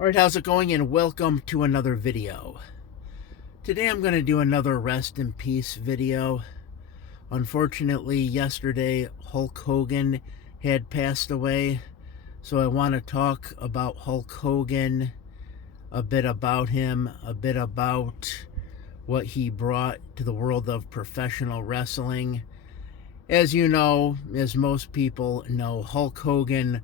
Alright, how's it going? And welcome to another video. Today I'm going to do another rest in peace video. Unfortunately, yesterday Hulk Hogan had passed away. So I want to talk about Hulk Hogan, a bit about him, a bit about what he brought to the world of professional wrestling. As you know, as most people know, Hulk Hogan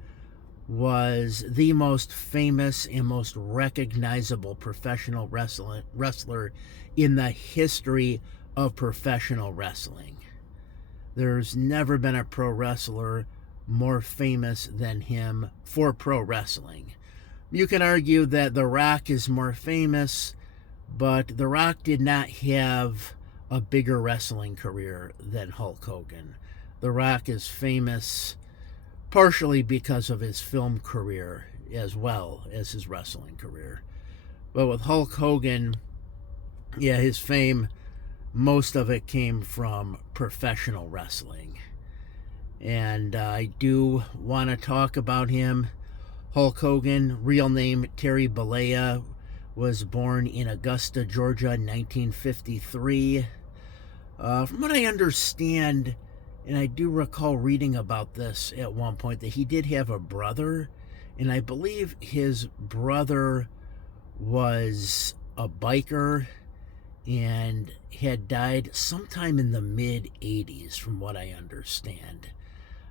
was the most famous and most recognizable professional wrestler in the history of professional wrestling. There's never been a pro wrestler more famous than him for pro wrestling. You can argue that The Rock is more famous, but The Rock did not have a bigger wrestling career than Hulk Hogan. The Rock is famous partially because of his film career as well as his wrestling career. But with Hulk Hogan, yeah, his fame, most of it came from professional wrestling. And I do want to talk about him. Hulk Hogan, real name Terry Bollea, was born in Augusta, Georgia, 1953. From what I understand, and I do recall reading about this at one point, that he did have a brother, and I believe his brother was a biker and had died sometime in the mid-80s, from what I understand.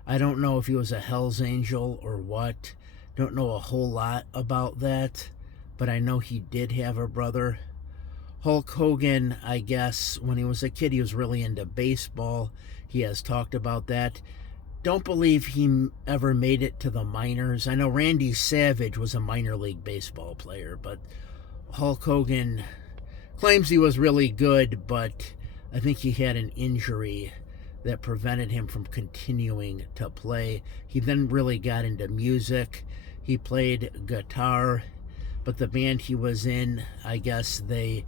I don't know if he was a Hell's Angel or what. Don't know a whole lot about that, but I know he did have a brother. Hulk Hogan, I guess, when he was a kid, he was really into baseball. He has talked about that. Don't believe he ever made it to the minors. I know Randy Savage was a minor league baseball player, but Hulk Hogan claims he was really good, but I think he had an injury that prevented him from continuing to play. He then really got into music. He played guitar, but the band he was in, I guess they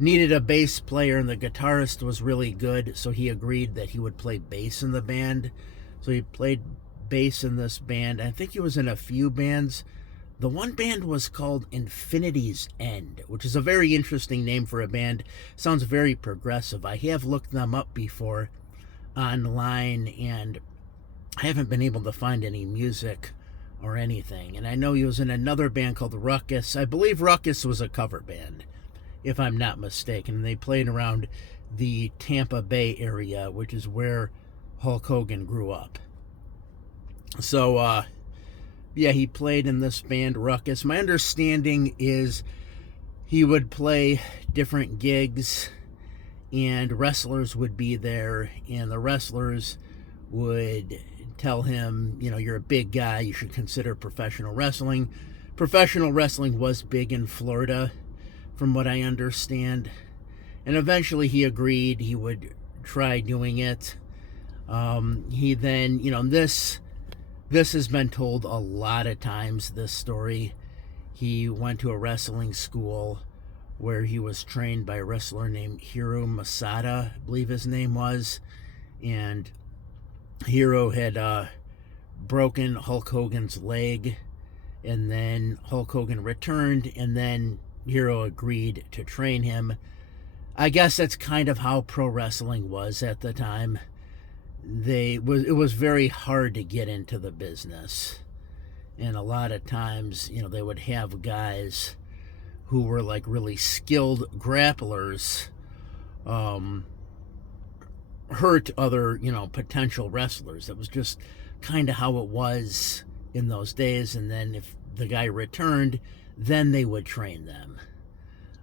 needed a bass player, and the guitarist was really good, so he agreed that he would play bass in the band. So he played bass in this band. I think he was in a few bands. The one band was called Infinity's End, which is a very interesting name for a band. Sounds very progressive. I have looked them up before online, and I haven't been able to find any music or anything. And I know he was in another band called Ruckus. I believe Ruckus was a cover band, if I'm not mistaken. They played around the Tampa Bay area, which is where Hulk Hogan grew up. So, yeah, he played in this band, Ruckus. My understanding is he would play different gigs, and wrestlers would be there, and the wrestlers would tell him, you know, you're a big guy, you should consider professional wrestling. Professional wrestling was big in Florida, from what I understand. And eventually he agreed he would try doing it. He then, you know, this has been told a lot of times, this story. He went to a wrestling school where he was trained by a wrestler named Hiro Masada, I believe his name was. And Hiro had broken Hulk Hogan's leg, and then Hulk Hogan returned, and then Hiro agreed to train him. I guess that's kind of how pro wrestling was at the time. It was very hard to get into the business, and a lot of times, you know, they would have guys who were like really skilled grapplers hurt other, you know, potential wrestlers. That was just kind of how it was in those days. And then if the guy returned, then they would train them.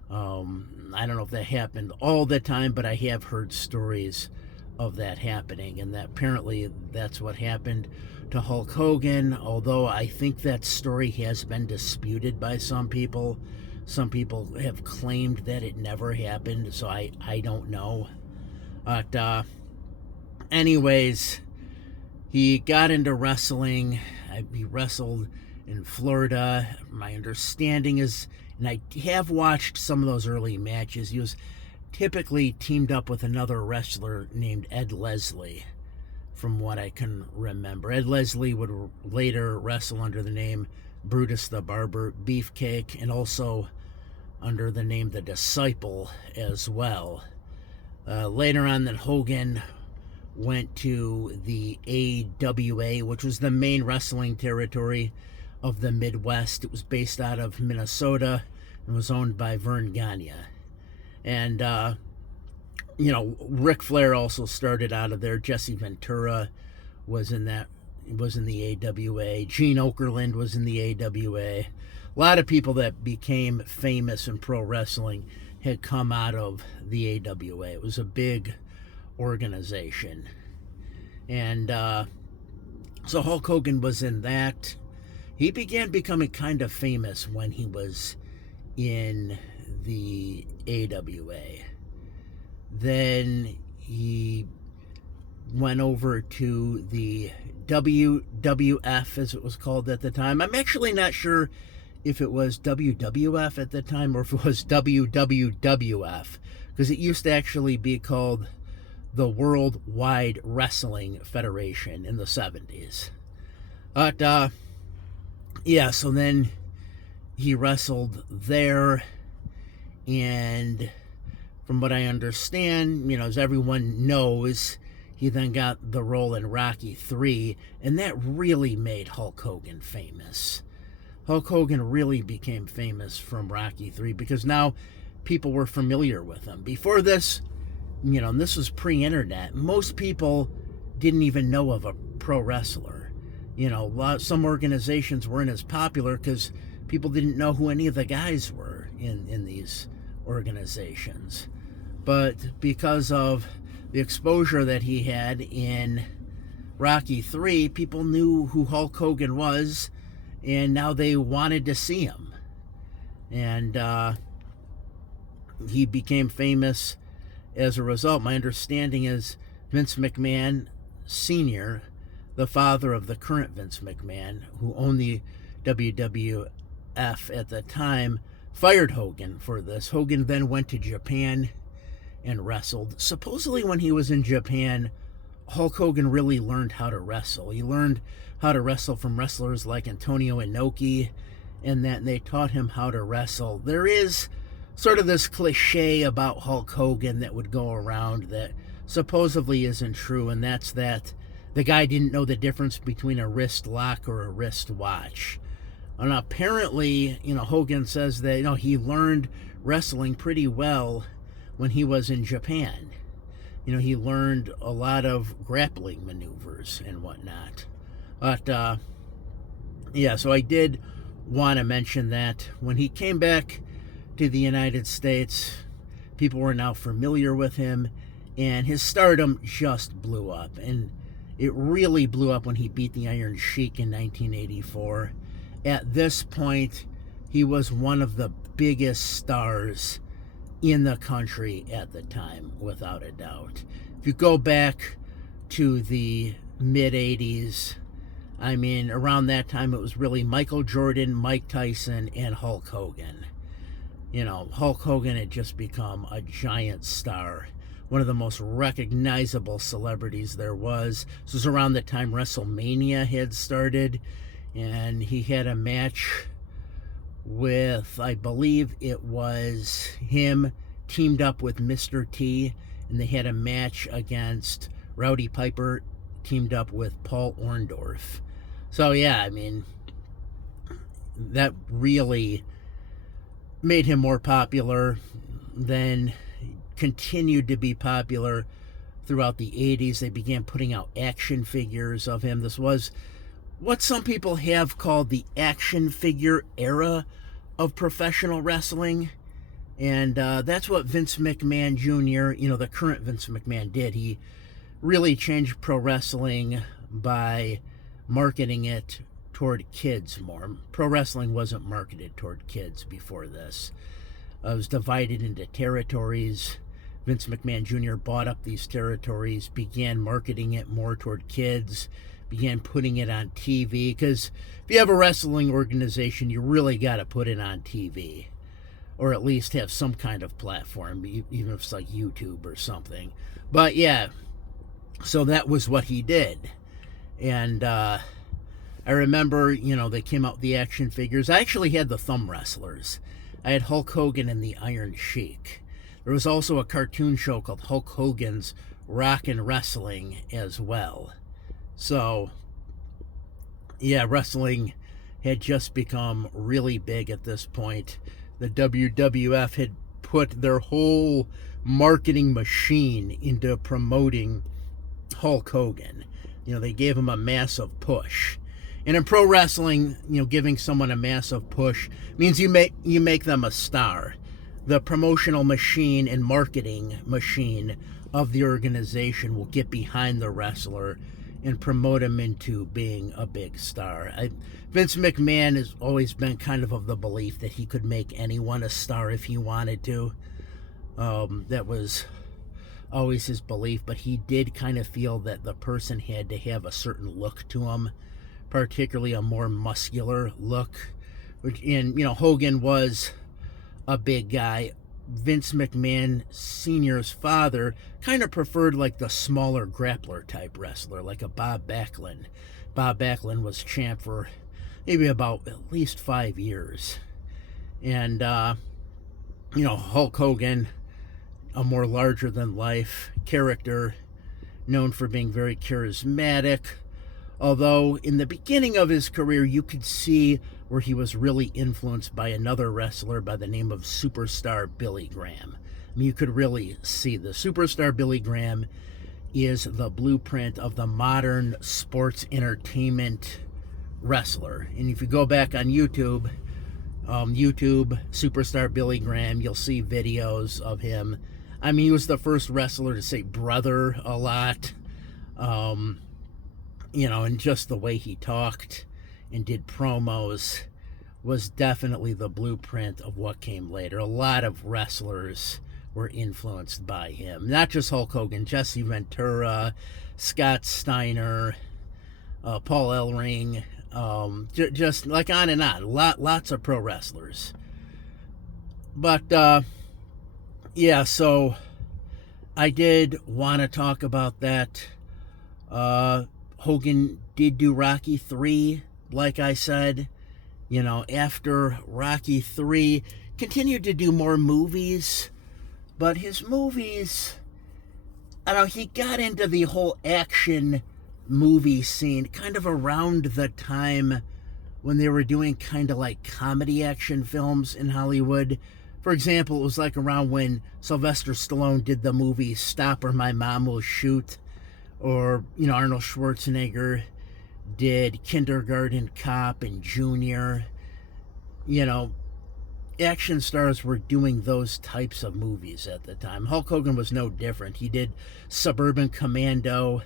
I don't know if that happened all the time, but I have heard stories of that happening, and that apparently that's what happened to Hulk Hogan, although I think that story has been disputed by some people. Some people have claimed that it never happened, so I don't know. But anyways, he got into wrestling. He wrestled in Florida. My understanding is, and I have watched some of those early matches, he was typically teamed up with another wrestler named Ed Leslie, from what I can remember. Ed Leslie would later wrestle under the name Brutus the Barber Beefcake, and also under the name The Disciple as well. Later on, then Hogan went to the AWA, which was the main wrestling territory of the Midwest. It was based out of Minnesota and was owned by Vern Gagne. And, Ric Flair also started out of there. Jesse Ventura was in the AWA. Gene Okerlund was in the AWA. A lot of people that became famous in pro wrestling had come out of the AWA. It was a big organization. And so Hulk Hogan was in that. He began becoming kind of famous when he was in the AWA. Then he went over to the WWF, as it was called at the time. I'm actually not sure if it was WWF at the time or if it was WWWF, because it used to actually be called the Worldwide Wrestling Federation in the 70s. But, so then he wrestled there, and from what I understand, as everyone knows, he then got the role in Rocky III, and that really made Hulk Hogan famous. Hulk Hogan really became famous from Rocky III because now people were familiar with him. Before this, and this was pre-internet, most people didn't even know of a pro wrestler. Some organizations weren't as popular because people didn't know who any of the guys were in these organizations. But because of the exposure that he had in Rocky III, people knew who Hulk Hogan was, and now they wanted to see him. And he became famous as a result. My understanding is Vince McMahon Sr., the father of the current Vince McMahon, who owned the WWF at the time, fired Hogan for this. Hogan then went to Japan and wrestled. Supposedly when he was in Japan, Hulk Hogan really learned how to wrestle. He learned how to wrestle from wrestlers like Antonio Inoki, and they taught him how to wrestle. There is sort of this cliche about Hulk Hogan that would go around that supposedly isn't true, and that's that the guy didn't know the difference between a wrist lock or a wrist watch. And apparently, Hogan says that, he learned wrestling pretty well when he was in Japan. He learned a lot of grappling maneuvers and whatnot. But, so I did want to mention that when he came back to the United States, people were now familiar with him, and his stardom just blew up. And it really blew up when he beat the Iron Sheik in 1984. At this point, he was one of the biggest stars in the country at the time, without a doubt. If you go back to the mid-'80s, around that time it was really Michael Jordan, Mike Tyson, and Hulk Hogan. Hulk Hogan had just become a giant star, one of the most recognizable celebrities there was. This was around the time WrestleMania had started, and he had a match with, I believe it was him teamed up with Mr. T, and they had a match against Rowdy Piper teamed up with Paul Orndorff. So yeah, that really made him more popular, then continued to be popular throughout the 80s. They began putting out action figures of him. This was what some people have called the action figure era of professional wrestling. And that's what Vince McMahon Jr., the current Vince McMahon, did. He really changed pro wrestling by marketing it toward kids more. Pro wrestling wasn't marketed toward kids before this. It was divided into territories. Vince McMahon Jr. bought up these territories, began marketing it more toward kids, began putting it on TV, because if you have a wrestling organization, you really got to put it on TV, or at least have some kind of platform, even if it's like YouTube or something. But yeah, so that was what he did. And I remember, they came out with the action figures. I actually had the thumb wrestlers. I had Hulk Hogan and the Iron Sheik. There was also a cartoon show called Hulk Hogan's Rockin' Wrestling as well. So, yeah, wrestling had just become really big at this point. The WWF had put their whole marketing machine into promoting Hulk Hogan. They gave him a massive push. And in pro wrestling, giving someone a massive push means you make them a star. The promotional machine and marketing machine of the organization will get behind the wrestler and promote him into being a big star. Vince McMahon has always been kind of the belief that he could make anyone a star if he wanted to. That was always his belief, but he did kind of feel that the person had to have a certain look to him, particularly a more muscular look. And Hogan was a big guy. Vince McMahon Sr.'s father kind of preferred like the smaller grappler type wrestler, like a Bob Backlund. Bob Backlund was champ for maybe about at least 5 years. And, Hulk Hogan, a more larger than life character, known for being very charismatic. Although in the beginning of his career, you could see where he was really influenced by another wrestler by the name of Superstar Billy Graham. You could really see the Superstar Billy Graham is the blueprint of the modern sports entertainment wrestler. And if you go back on YouTube, Superstar Billy Graham, you'll see videos of him. He was the first wrestler to say brother a lot. And just the way he talked and did promos was definitely the blueprint of what came later. A lot of wrestlers were influenced by him. Not just Hulk Hogan, Jesse Ventura, Scott Steiner, Paul Ellering, just like on and on. Lots of pro wrestlers. But, yeah, so I did want to talk about that. Hogan did do Rocky 3, like I said. After Rocky 3, continued to do more movies. But his movies, he got into the whole action movie scene kind of around the time when they were doing kind of like comedy action films in Hollywood. For example, it was like around when Sylvester Stallone did the movie Stop or My Mom Will Shoot. Or, Arnold Schwarzenegger did Kindergarten Cop and Junior. Action stars were doing those types of movies at the time. Hulk Hogan was no different. He did Suburban Commando,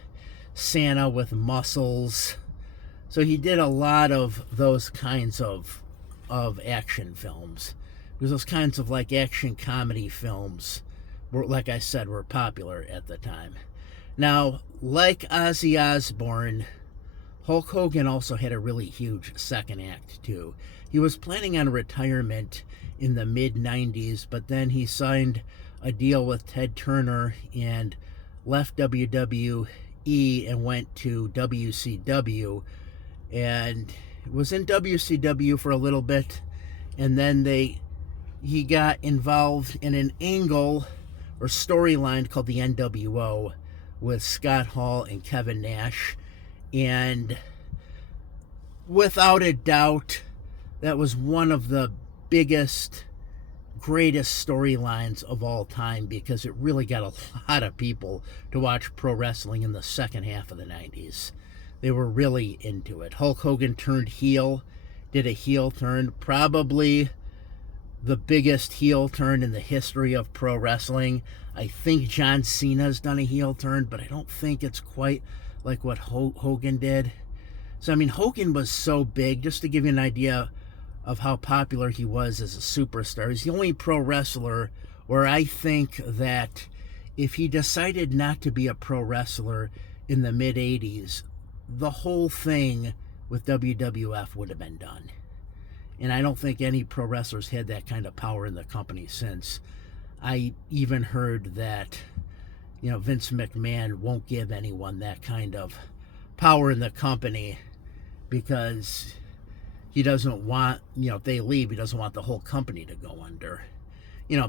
Santa with Muscles. So he did a lot of those kinds of action films. Because those kinds of like action comedy films were, like I said, were popular at the time. Now, like Ozzy Osbourne, Hulk Hogan also had a really huge second act, too. He was planning on retirement in the mid-90s, but then he signed a deal with Ted Turner and left WWE and went to WCW, and was in WCW for a little bit, and then he got involved in an angle or storyline called the NWO, with Scott Hall and Kevin Nash. And without a doubt, that was one of the biggest, greatest storylines of all time, because it really got a lot of people to watch pro wrestling in the second half of the 90s. They were really into it. Hulk Hogan turned heel, did a heel turn, probably the biggest heel turn in the history of pro wrestling. I think John Cena's done a heel turn, but I don't think it's quite like what Hogan did. So, Hogan was so big, just to give you an idea of how popular he was as a superstar. He's the only pro wrestler where I think that if he decided not to be a pro wrestler in the mid-'80s, the whole thing with WWF would have been done. And I don't think any pro wrestlers had that kind of power in the company since. I even heard that, Vince McMahon won't give anyone that kind of power in the company because he doesn't want, if they leave, he doesn't want the whole company to go under.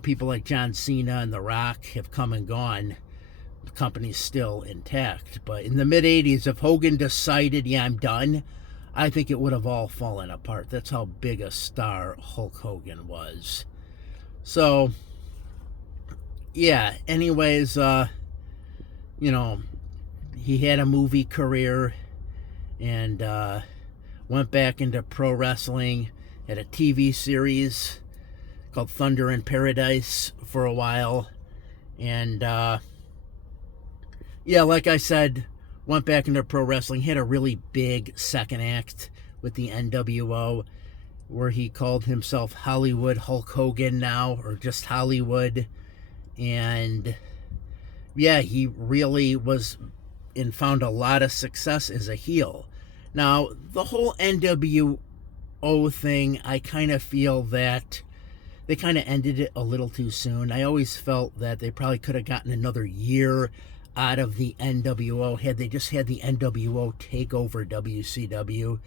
People like John Cena and The Rock have come and gone. The company's still intact. But in the mid-'80s, if Hogan decided, yeah, I'm done, I think it would have all fallen apart. That's how big a star Hulk Hogan was. So, yeah, anyways, he had a movie career and went back into pro wrestling, had a TV series called Thunder in Paradise for a while. And, yeah, like I said, went back into pro wrestling, had a really big second act with the NWO where he called himself Hollywood Hulk Hogan now, or just Hollywood. And, yeah, he really was and found a lot of success as a heel. Now, the whole NWO thing, I kind of feel that they kind of ended it a little too soon. I always felt that they probably could have gotten another year out of the NWO had they just had the NWO take over WCW,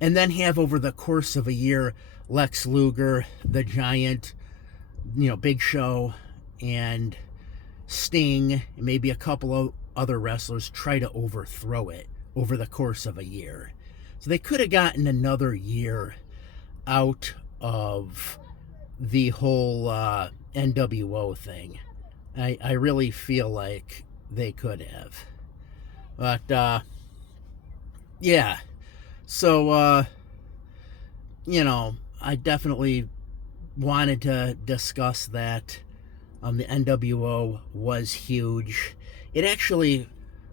and then have over the course of a year Lex Luger, the Giant, Big Show, and Sting, and maybe a couple of other wrestlers try to overthrow it over the course of a year. So they could have gotten another year out of the whole NWO thing. I really feel like they could have. But, yeah. So, I definitely wanted to discuss that. The NWO was huge. It actually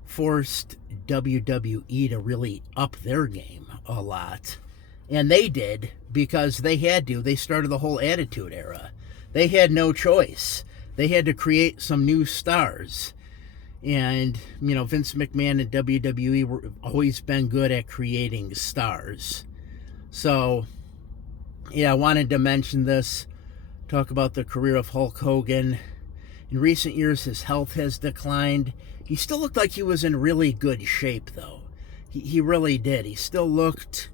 forced WWE to really up their game a lot. And they did, because they had to. They started the whole Attitude Era. They had no choice. They had to create some new stars. And, Vince McMahon and WWE were always been good at creating stars. So, yeah, I wanted to mention this, talk about the career of Hulk Hogan. In recent years, his health has declined. He still looked like he was in really good shape, though. He really did. He still looked,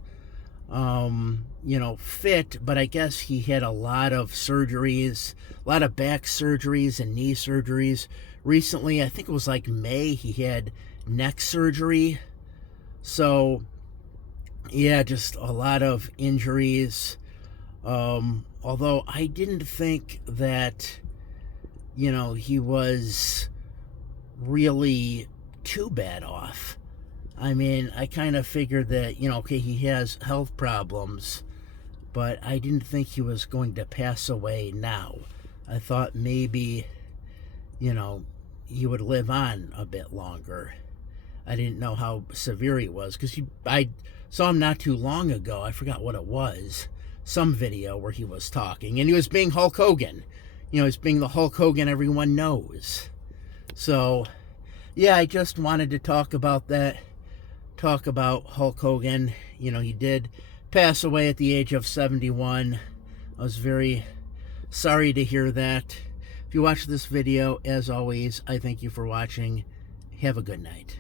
fit, but I guess he had a lot of surgeries, a lot of back surgeries and knee surgeries. Recently, I think it was like May, he had neck surgery. So, yeah, just a lot of injuries. Although I didn't think that, he was really too bad off. I mean, I kind of figured that, okay, he has health problems, but I didn't think he was going to pass away now. I thought maybe, he would live on a bit longer. I didn't know how severe he was, because I saw him not too long ago. I forgot what it was. Some video where he was talking, and he was being Hulk Hogan. He's being the Hulk Hogan everyone knows. So, yeah, I just wanted to talk about that. Talk about Hulk Hogan. He did pass away at the age of 71. I was very sorry to hear that. If you watched this video, as always, I thank you for watching. Have a good night.